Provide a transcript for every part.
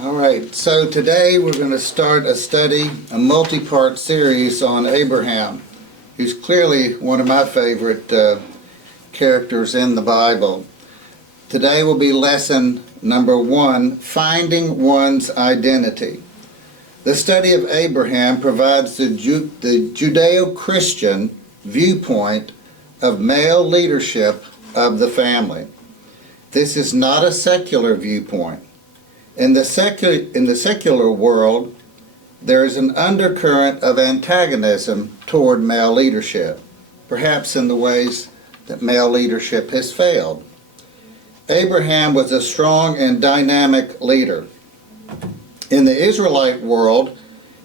All right, so today we're going to start a study, a multi-part series on Abraham, who's clearly one of my favorite characters in the Bible. Today will be lesson number 1, Finding One's Identity. The study of Abraham provides the Judeo-Christian viewpoint of male leadership of the family. This is not a secular viewpoint. In the secular world, there is an undercurrent of antagonism toward male leadership, perhaps in the ways that male leadership has failed. Abraham was a strong and dynamic leader. In the Israelite world,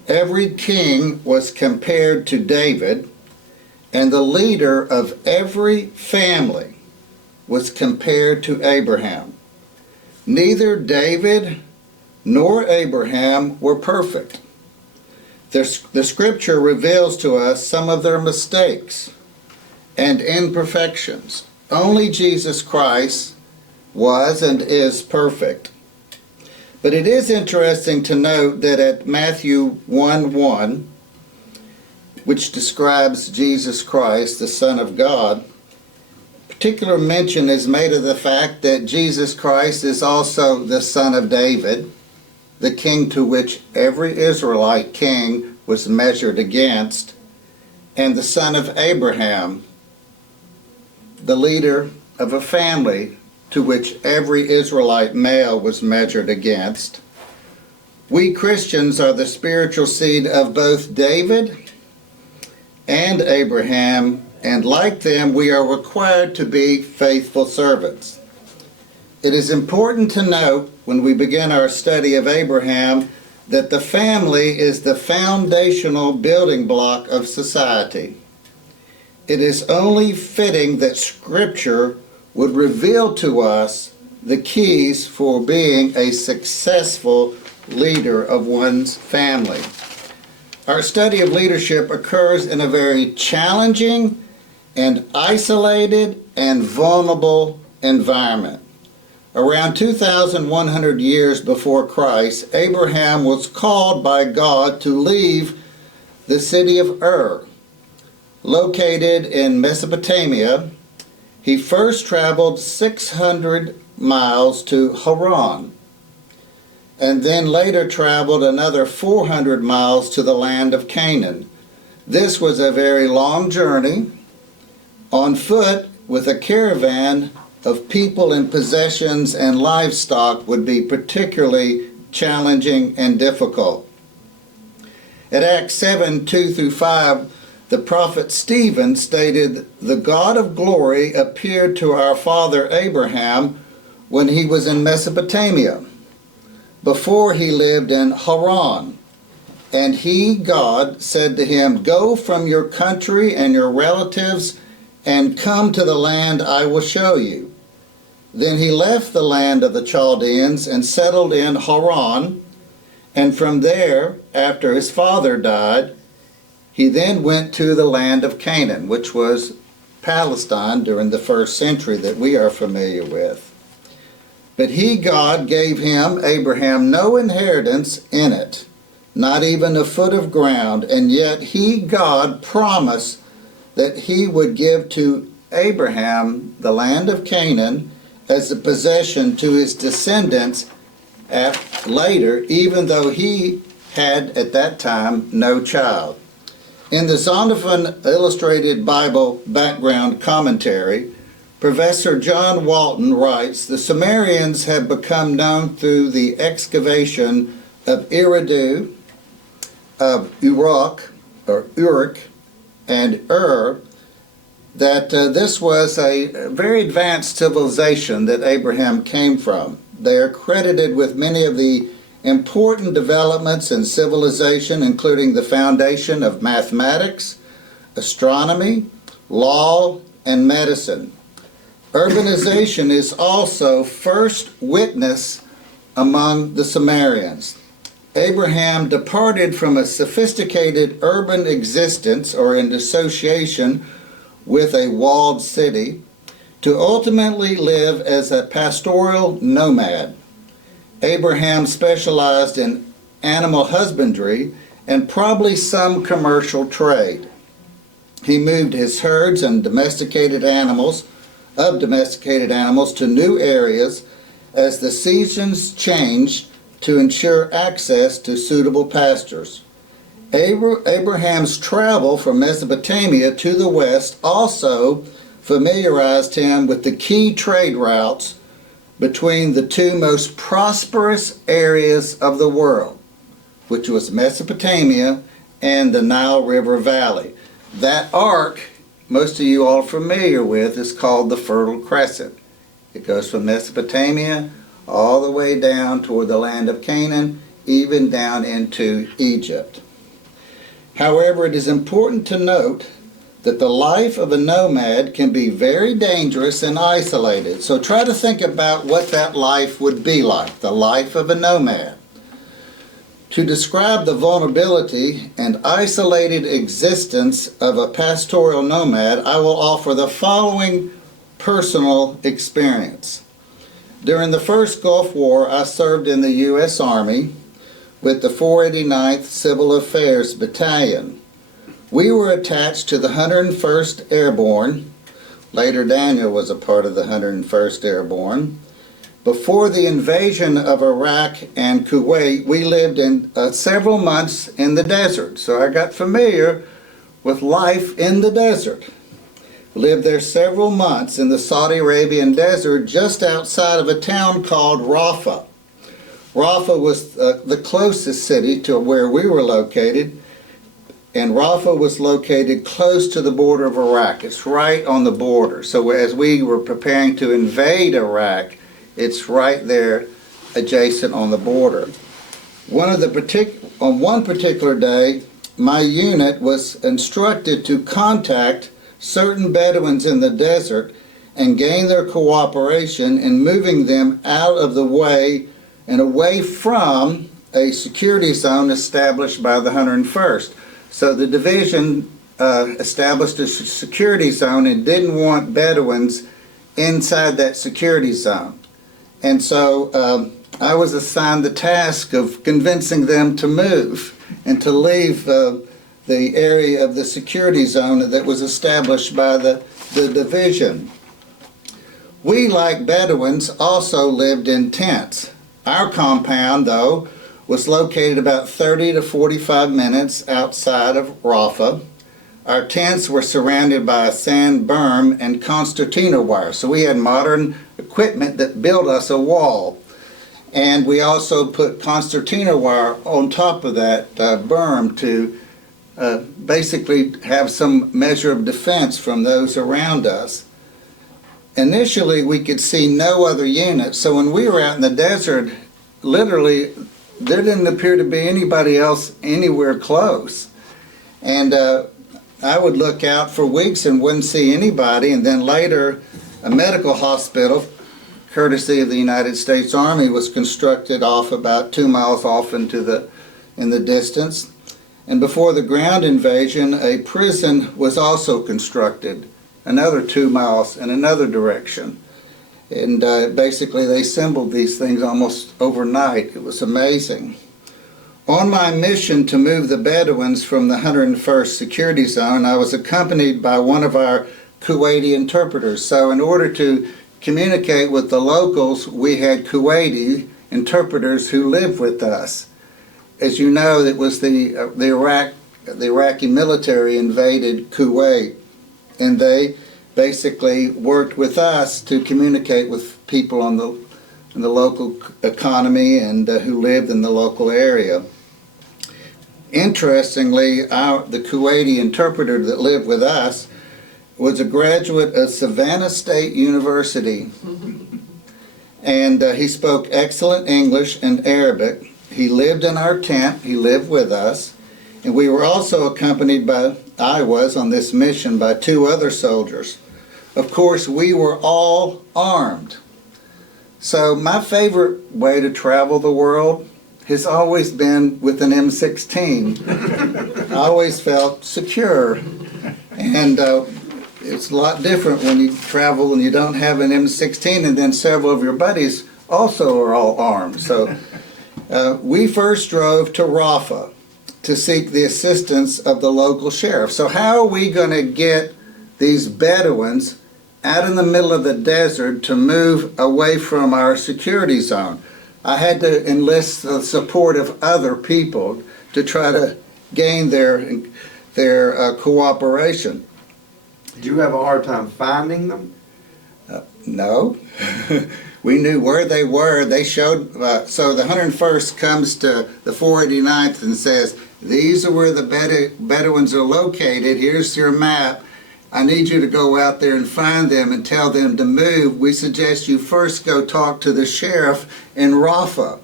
every king was compared to David, and the leader of every family was compared to Abraham. Neither David nor Abraham were perfect. The scripture reveals to us some of their mistakes and imperfections. Only Jesus Christ was and is perfect. But it is interesting to note that at Matthew 1:1, which describes Jesus Christ, the Son of God, particular mention is made of the fact that Jesus Christ is also the son of David, the king to which every Israelite king was measured against, and the son of Abraham, the leader of a family to which every Israelite male was measured against. We Christians are the spiritual seed of both David and Abraham, and like them, we are required to be faithful servants. It is important to note when we begin our study of Abraham that the family is the foundational building block of society. It is only fitting that Scripture would reveal to us the keys for being a successful leader of one's family. Our study of leadership occurs in a very challenging and isolated and vulnerable environment. Around 2,100 years before Christ, Abraham was called by God to leave the city of Ur. Located in Mesopotamia, he first traveled 600 miles to Haran, and then later traveled another 400 miles to the land of Canaan. This was a very long journey. On foot, with a caravan of people and possessions and livestock, would be particularly challenging and difficult. At Acts 7:2-5, the prophet Stephen stated, "The God of glory appeared to our father Abraham when he was in Mesopotamia, before he lived in Haran. And he, God, said to him, 'Go from your country and your relatives and come to the land I will show you.' Then he left the land of the Chaldeans and settled in Haran, and from there, after his father died, he then went to the land of Canaan," which was Palestine during the first century that we are familiar with. "But he, God, gave him, Abraham, no inheritance in it, not even a foot of ground, and yet he, God, promised that he would give to Abraham the land of Canaan as a possession to his descendants later, even though he had at that time no child." In the Zondervan Illustrated Bible Background Commentary, Professor John Walton writes, "The Sumerians have become known through the excavation of Eridu, of Uruk, and Ur, that this was a very advanced civilization that Abraham came from. They are credited with many of the important developments in civilization, including the foundation of mathematics, astronomy, law, and medicine. Urbanization is also first witness among the Sumerians. Abraham departed from a sophisticated urban existence or in association with a walled city to ultimately live as a pastoral nomad. Abraham specialized in animal husbandry and probably some commercial trade. He moved his herds and domesticated animals to new areas as the seasons changed to ensure access to suitable pastures. Abraham's travel from Mesopotamia to the west also familiarized him with the key trade routes between the two most prosperous areas of the world, which was Mesopotamia and the Nile River Valley. That arc, most of you all are familiar with, is called the Fertile Crescent. It goes from Mesopotamia all the way down toward the land of Canaan, even down into Egypt. However, it is important to note that the life of a nomad can be very dangerous and isolated. So try to think about what that life would be like, the life of a nomad. To describe the vulnerability and isolated existence of a pastoral nomad, I will offer the following personal experience. During the first Gulf War, I served in the U.S. Army with the 489th Civil Affairs Battalion. We were attached to the 101st Airborne. Later, Daniel was a part of the 101st Airborne. Before the invasion of Iraq and Kuwait, we lived in several months in the desert. So I got familiar with life in the desert. Lived there several months in the Saudi Arabian desert just outside of a town called Rafah. Rafah was the closest city to where we were located, and Rafah was located close to the border of Iraq. It's right on the border. So as we were preparing to invade Iraq, it's right there adjacent on the border. On one particular day, my unit was instructed to contact certain Bedouins in the desert and gain their cooperation in moving them out of the way and away from a security zone established by the 101st. So the division established a security zone and didn't want Bedouins inside that security zone. And so I was assigned the task of convincing them to move and to leave the area of the security zone that was established by the division. We, like Bedouins, also lived in tents. Our compound, though, was located about 30 to 45 minutes outside of Rafah. Our tents were surrounded by a sand berm and concertina wire. So we had modern equipment that built us a wall. And we also put concertina wire on top of that berm to basically have some measure of defense from those around us. Initially, we could see no other units. So when we were out in the desert, literally, there didn't appear to be anybody else anywhere close. And I would look out for weeks and wouldn't see anybody, and then later a medical hospital, courtesy of the United States Army, was constructed off about 2 miles off in the distance. And before the ground invasion, a prison was also constructed, another 2 miles in another direction. And basically they assembled these things almost overnight. It was amazing. On my mission to move the Bedouins from the 101st Security Zone, I was accompanied by one of our Kuwaiti interpreters. So in order to communicate with the locals, we had Kuwaiti interpreters who lived with us. As you know, it was the Iraqi military invaded Kuwait, and they basically worked with us to communicate with people in the local economy and who lived in the local area. Interestingly, the Kuwaiti interpreter that lived with us was a graduate of Savannah State University, and he spoke excellent English and Arabic. He lived in our tent, he lived with us, and we were also accompanied I was on this mission by 2 other soldiers. Of course, we were all armed. So my favorite way to travel the world has always been with an M16. I always felt secure. And it's a lot different when you travel and you don't have an M16 and then several of your buddies also are all armed. So we first drove to Rafah to seek the assistance of the local sheriff. So how are we going to get these Bedouins out in the middle of the desert to move away from our security zone? I had to enlist the support of other people to try to gain their cooperation. Did you have a hard time finding them? No. We knew where they were. They showed, so the 101st comes to the 489th and says, these are where the Bedouins are located. Here's your map. I need you to go out there and find them and tell them to move. We suggest you first go talk to the sheriff in Rafah.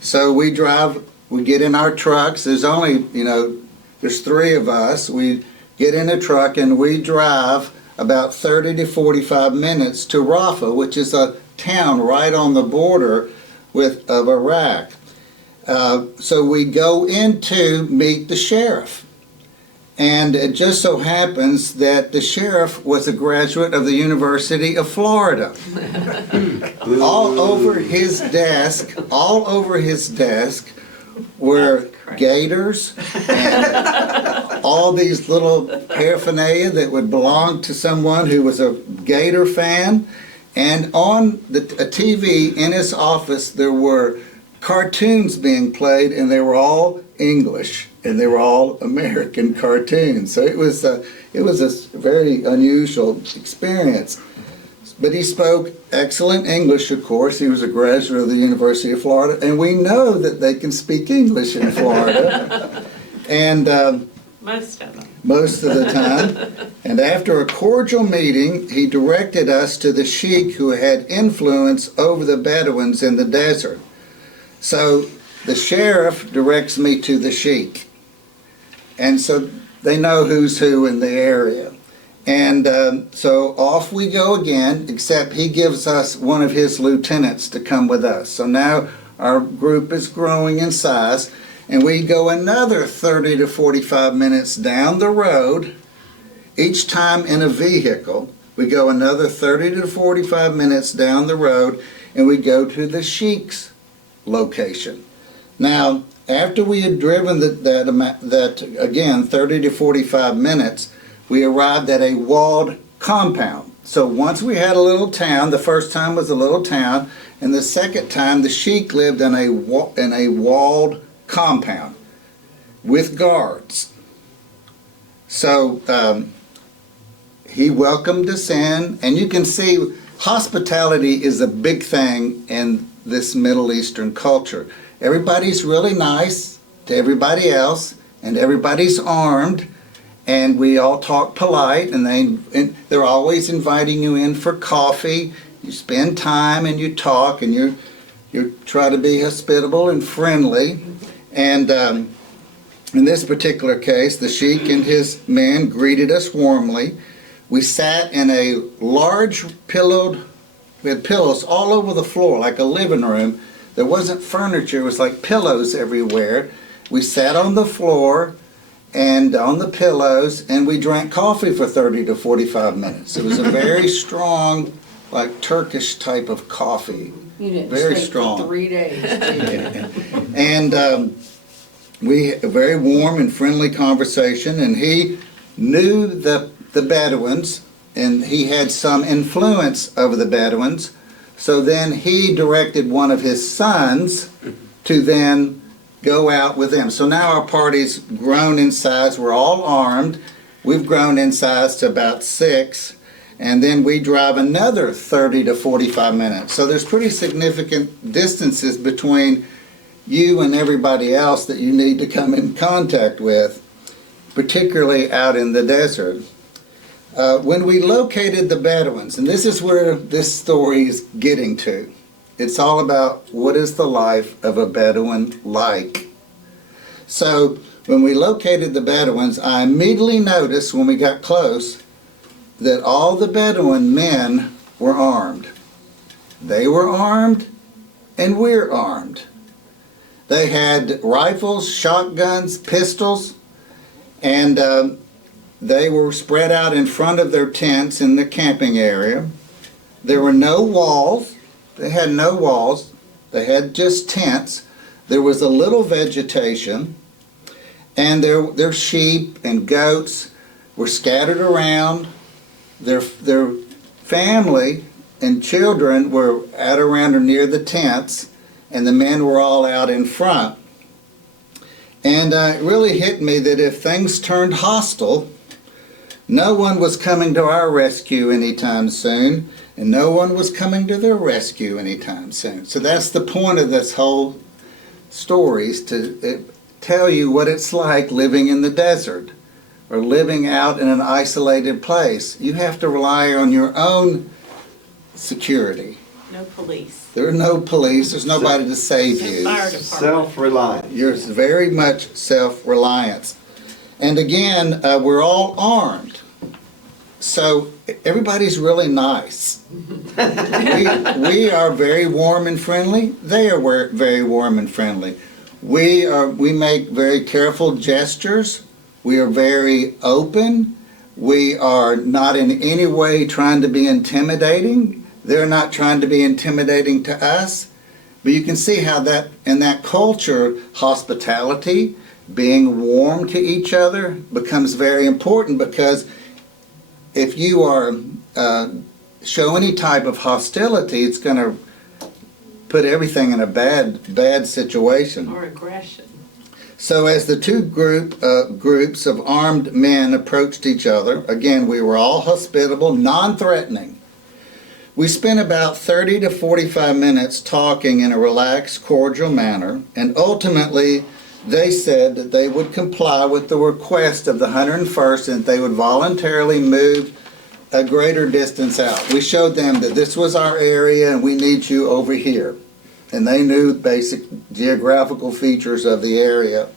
So we get in our trucks. There's only, there's 3 of us. We get in a truck and we drive about 30 to 45 minutes to Rafah, which is a town right on the border of Iraq. So we go in to meet the sheriff. And it just so happens that the sheriff was a graduate of the University of Florida. all over his desk were gators and all these little paraphernalia that would belong to someone who was a gator fan. And on a TV in his office there were cartoons being played, and they were all English and they were all American cartoons. So it was a very unusual experience. But he spoke excellent English, of course. He was a graduate of the University of Florida, and we know that they can speak English in Florida. And most of them. Most of the time. And after a cordial meeting, he directed us to the sheik who had influence over the Bedouins in the desert. So the sheriff directs me to the sheik. And so they know who's who in the area. And so off we go again, except he gives us one of his lieutenants to come with us. So now our group is growing in size, and we go another 30 to 45 minutes down the road, each time in a vehicle. We go another 30 to 45 minutes down the road, and we go to the sheik's location. Now, after we had driven that again, 30 to 45 minutes, we arrived at a walled compound. So once we had a little town, the first time was a little town, and the second time the sheik lived in a walled compound with guards. So he welcomed us in, and you can see hospitality is a big thing in this Middle Eastern culture. Everybody's really nice to everybody else, and everybody's armed, and we all talk polite, and they're always inviting you in for coffee. You spend time and you talk, and you try to be hospitable and friendly. And in this particular case, the sheik and his men greeted us warmly. We sat in a large we had pillows all over the floor, like a living room. There wasn't furniture, it was like pillows everywhere. We sat on the floor and on the pillows, and we drank coffee for 30 to 45 minutes. It was a very strong, like Turkish type of coffee. You didn't very sleep strong. for 3 days, did you? And we a very warm and friendly conversation, and he knew the Bedouins, and he had some influence over the Bedouins. So then he directed one of his sons to then go out with them. So now our party's grown in size. We're all armed. We've grown in size to about 6. And then we drive another 30 to 45 minutes. So there's pretty significant distances between you and everybody else that you need to come in contact with, particularly out in the desert. When we located the Bedouins, and this is where this story is getting to, it's all about what is the life of a Bedouin like. So when we located the Bedouins, I immediately noticed when we got close that all the Bedouin men were armed. They were armed and we're armed. They had rifles, shotguns, pistols, and they were spread out in front of their tents in the camping area. There were no walls. They had no walls. They had just tents. There was a little vegetation, and their sheep and goats were scattered around. Their family and children were out around or near the tents, and the men were all out in front. And it really hit me that if things turned hostile, no one was coming to our rescue anytime soon, and no one was coming to their rescue anytime soon. So that's the point of this whole story, is to tell you what it's like living in the desert or living out in an isolated place. You have to rely on your own security. No police. There are no police. There's nobody to save No you. fire department. Self-reliant. You're very much self-reliance. And again, we're all armed. So everybody's really nice. We are very warm and friendly. They are very warm and friendly. We make very careful gestures. We are very open. We are not in any way trying to be intimidating. They're not trying to be intimidating to us. But you can see how that, in that culture, hospitality, being warm to each other becomes very important, because if you are show any type of hostility, it's going to put everything in a bad situation. Or aggression. So as the two groups of armed men approached each other, again, we were all hospitable, non-threatening. We spent about 30 to 45 minutes talking in a relaxed, cordial manner, and ultimately they said that they would comply with the request of the 101st and that they would voluntarily move a greater distance out. We showed them that this was our area and we need you over here. And they knew basic geographical features of the area.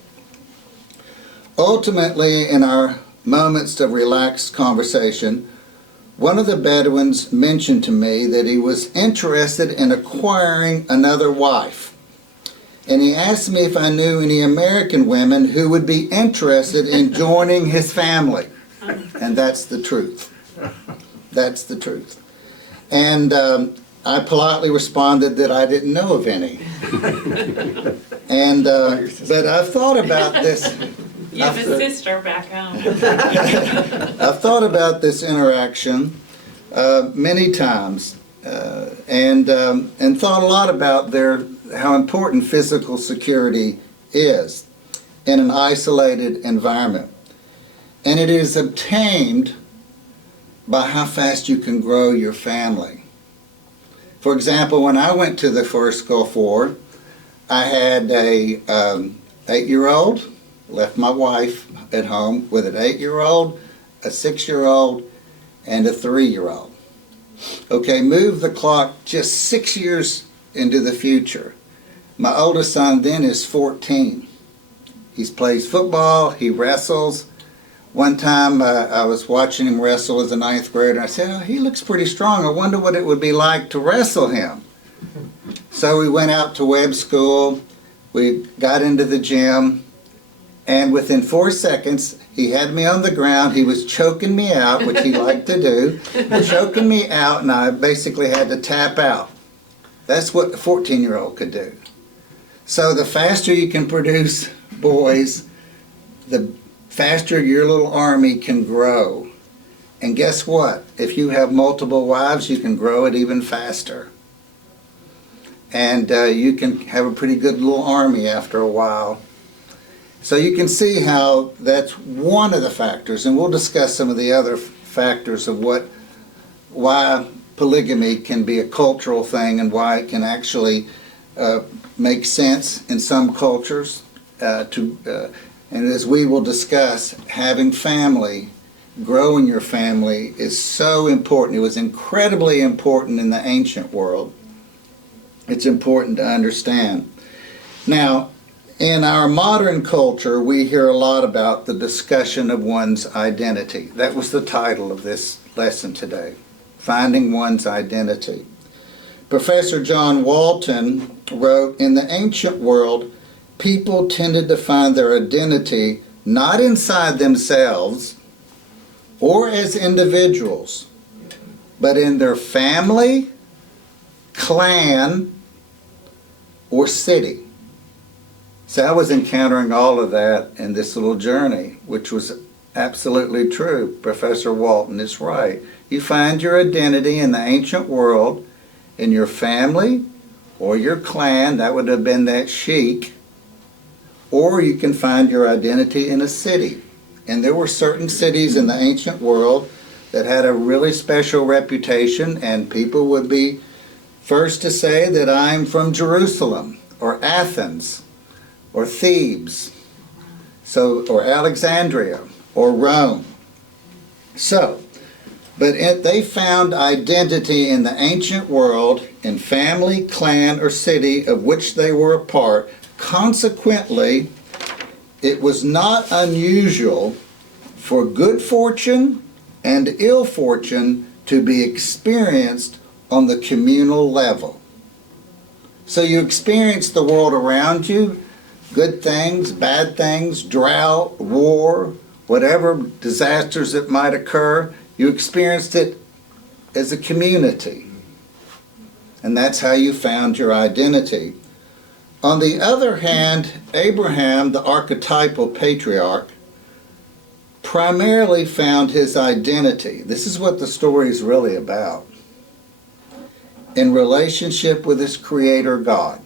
Ultimately, in our moments of relaxed conversation, one of the Bedouins mentioned to me that he was interested in acquiring another wife. And he asked me if I knew any American women who would be interested in joining his family. And that's the truth. That's the truth. And I politely responded that I didn't know of any. And but I've thought about this. You have a sister back home. I've thought about this interaction many times, and thought a lot about how important physical security is in an isolated environment. And it is obtained by how fast you can grow your family. For example, when I went to the first Gulf War, I had a 8-year-old, left my wife at home with an 8-year-old, a 6-year-old, and a 3-year-old. Okay, move the clock just 6 years into the future. My oldest son then is 14. He plays football, he wrestles. One time I was watching him wrestle as a 9th grader, and I said, oh, he looks pretty strong. I wonder what it would be like to wrestle him. So we went out to Webb School, we got into the gym, and within 4 seconds, he had me on the ground. He was choking me out, which he liked to do, choking me out, and I basically had to tap out. That's what a 14-year-old could do. So the faster you can produce boys, the faster your little army can grow. And guess what? If you have multiple wives, you can grow it even faster. And you can have a pretty good little army after a while. So you can see how that's one of the factors, and we'll discuss some of the other factors of why polygamy can be a cultural thing and why it can actually make sense in some cultures. And as we will discuss, having family, growing your family is so important. It was incredibly important in the ancient world. It's important to understand. Now, in our modern culture, we hear a lot about the discussion of one's identity. That was the title of this lesson today, Finding One's Identity. Professor John Walton wrote, in the ancient world, people tended to find their identity not inside themselves or as individuals, but in their family, clan, or city. So I was encountering all of that in this little journey, which was absolutely true. Professor Walton is right. You find your identity in the ancient world, in your family or your clan, that would have been that sheik, or you can find your identity in a city. And there were certain cities in the ancient world that had a really special reputation, and people would be first to say that I'm from Jerusalem or Athens or Thebes, or Alexandria or Rome. They found identity in the ancient world in family, clan, or city of which they were a part. Consequently, it was not unusual for good fortune and ill fortune to be experienced on the communal level. So you experience the world around you, good things, bad things, drought, war, whatever disasters that might occur, you experienced it as a community. And that's how you found your identity. On the other hand, Abraham, the archetypal patriarch, primarily found his identity. This is what the story is really about. In relationship with his creator God.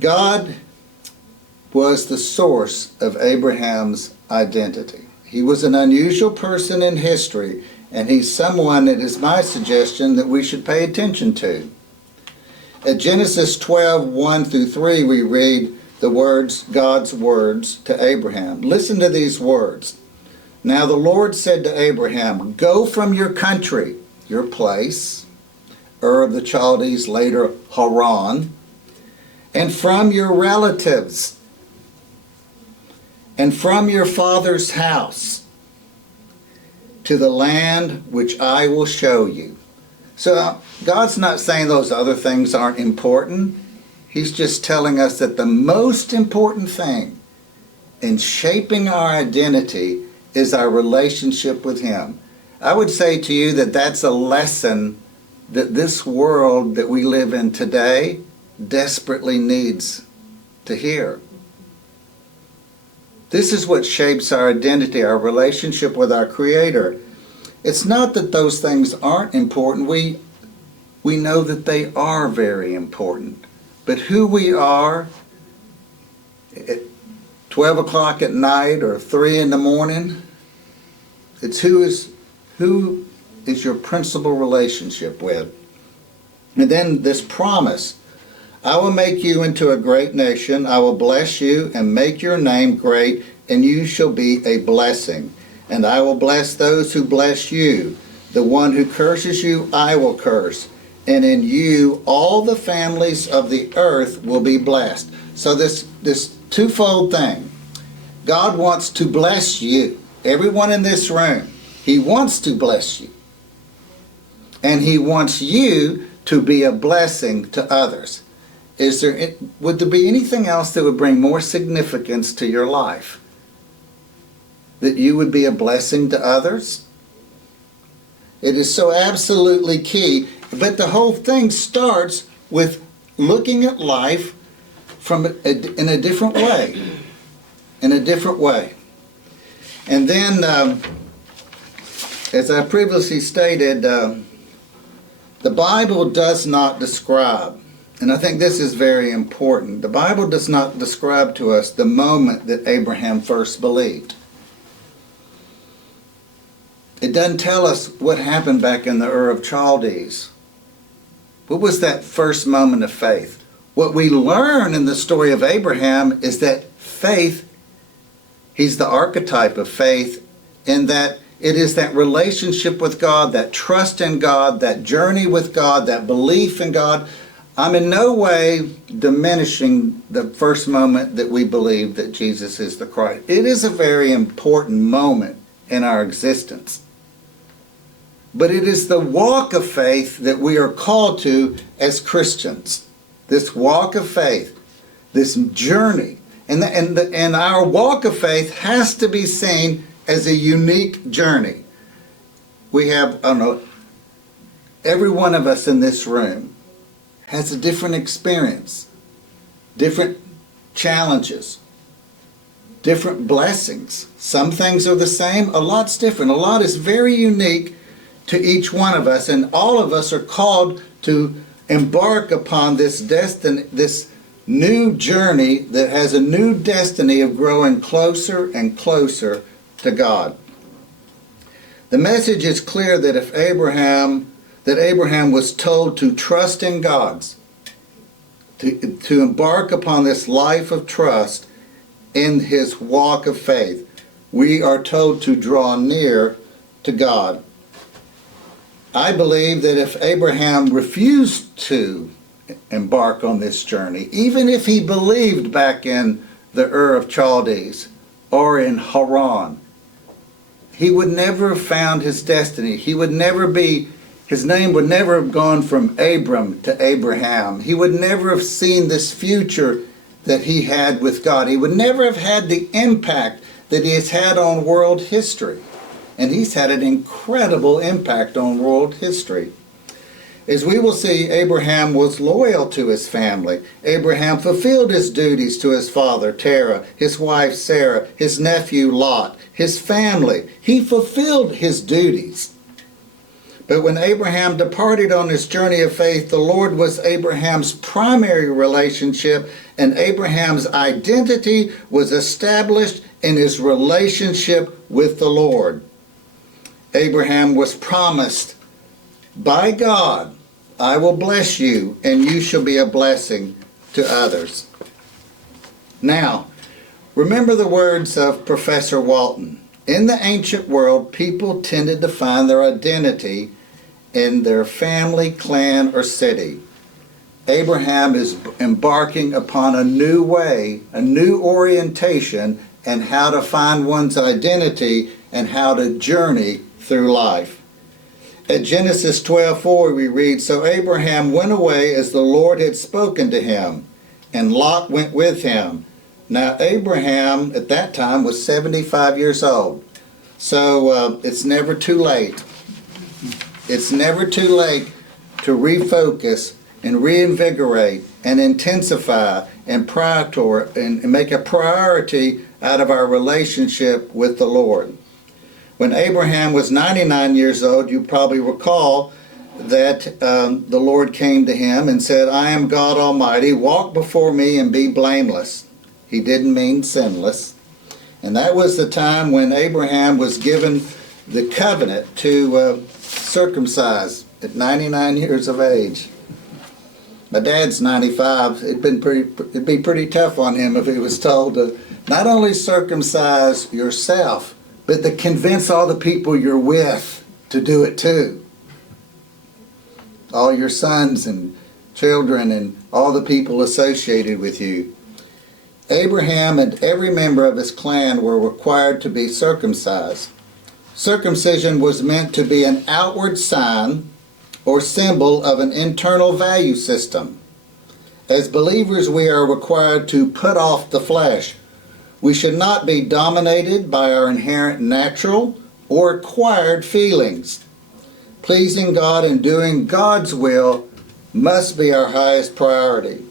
God was the source of Abraham's identity. He was an unusual person in history, and he's someone that is my suggestion that we should pay attention to. At Genesis 12, 1 through 3, we read the words, God's words to Abraham. Listen to these words. Now the Lord said to Abraham, go from your country, your place, Ur of the Chaldees, later Haran, and from your relatives, and from your father's house, to the land which I will show you. So God's not saying those other things aren't important. He's just telling us that the most important thing in shaping our identity is our relationship with Him. I would say to you that that's a lesson that this world that we live in today desperately needs to hear. This is what shapes our identity, our relationship with our Creator. It's not that those things aren't important. We know that they are very important. But who we are at 12 o'clock at night or 3 in the morning, it's who is your principal relationship with. And then this promise, I will make you into a great nation. I will bless you and make your name great, and you shall be a blessing. And I will bless those who bless you. The one who curses you, I will curse. And in you, all the families of the earth will be blessed. So this twofold thing. God wants to bless you. Everyone in this room, He wants to bless you. And He wants you to be a blessing to others. Would there be anything else that would bring more significance to your life? That you would be a blessing to others? It is so absolutely key. But the whole thing starts with looking at life in a different way. In a different way. And then, as I previously stated, the Bible does not describe, and I think this is very important, the Bible does not describe to us the moment that Abraham first believed. It doesn't tell us what happened back in the Ur of Chaldees. What was that first moment of faith? What we learn in the story of Abraham is that faith, he's the archetype of faith, in that it is that relationship with God, that trust in God, that journey with God, that belief in God. I'm in no way diminishing the first moment that we believe that Jesus is the Christ. It is a very important moment in our existence. But it is the walk of faith that we are called to as Christians. This walk of faith, this journey. And our walk of faith has to be seen as a unique journey. We have, every one of us in this room has a different experience, different challenges, different blessings. Some things are the same, a lot's different. A lot is very unique to each one of us, and all of us are called to embark upon this destiny, this new journey that has a new destiny of growing closer and closer to God. The message is clear that Abraham was told to trust in God, to embark upon this life of trust in his walk of faith. We are told to draw near to God. I believe that if Abraham refused to embark on this journey, even if he believed back in the Ur of Chaldees or in Haran, he would never have found his destiny. His name would never have gone from Abram to Abraham. He would never have seen this future that he had with God. He would never have had the impact that he has had on world history. And he's had an incredible impact on world history. As we will see, Abraham was loyal to his family. Abraham fulfilled his duties to his father, Terah, his wife, Sarah, his nephew, Lot, his family. He fulfilled his duties. But when Abraham departed on his journey of faith, the Lord was Abraham's primary relationship, and Abraham's identity was established in his relationship with the Lord. Abraham was promised by God, I will bless you, and you shall be a blessing to others. Now, remember the words of Professor Walton. In the ancient world, people tended to find their identity in their family, clan, or city. Abraham is embarking upon a new way, a new orientation, and how to find one's identity and how to journey through life. At Genesis 12:4 we read, So Abraham went away as the Lord had spoken to him, and Lot went with him. Now Abraham at that time was 75 years old. So it's never too late. It's never too late to refocus and reinvigorate and intensify and and make a priority out of our relationship with the Lord. When Abraham was 99 years old, you probably recall that the Lord came to him and said, I am God Almighty, walk before me and be blameless. He didn't mean sinless. And that was the time when Abraham was given the covenant to circumcise at 99 years of age. My dad's 95. It'd be pretty tough on him if he was told to not only circumcise yourself, but to convince all the people you're with to do it too. All your sons and children and all the people associated with you. Abraham and every member of his clan were required to be circumcised. Circumcision was meant to be an outward sign or symbol of an internal value system. As believers, we are required to put off the flesh. We should not be dominated by our inherent natural or acquired feelings. Pleasing God and doing God's will must be our highest priority.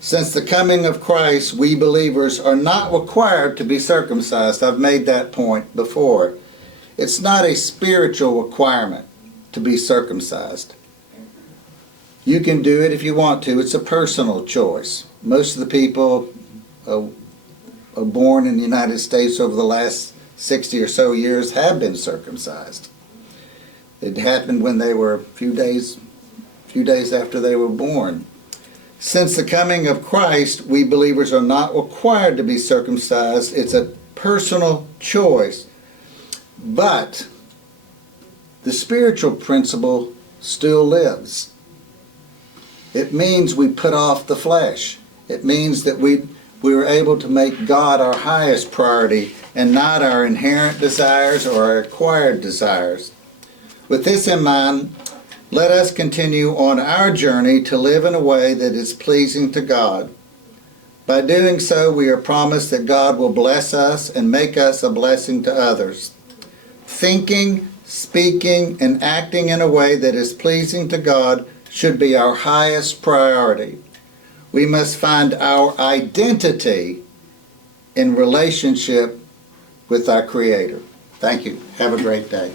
Since the coming of Christ, we believers are not required to be circumcised. I've made that point before. It's not a spiritual requirement to be circumcised. You can do it if you want to. It's a personal choice. Most of the people are born in the United States over the last 60 or so years have been circumcised. It happened when they were a few days after they were born. Since the coming of Christ, we believers are not required to be circumcised. It's a personal choice. But the spiritual principle still lives. It means we put off the flesh. It means that we were able to make God our highest priority and not our inherent desires or our acquired desires. With this in mind, let us continue on our journey to live in a way that is pleasing to God. By doing so, we are promised that God will bless us and make us a blessing to others. Thinking, speaking and acting in a way that is pleasing to God should be our highest priority. We must find our identity in relationship with our Creator. Thank you. Have a great day.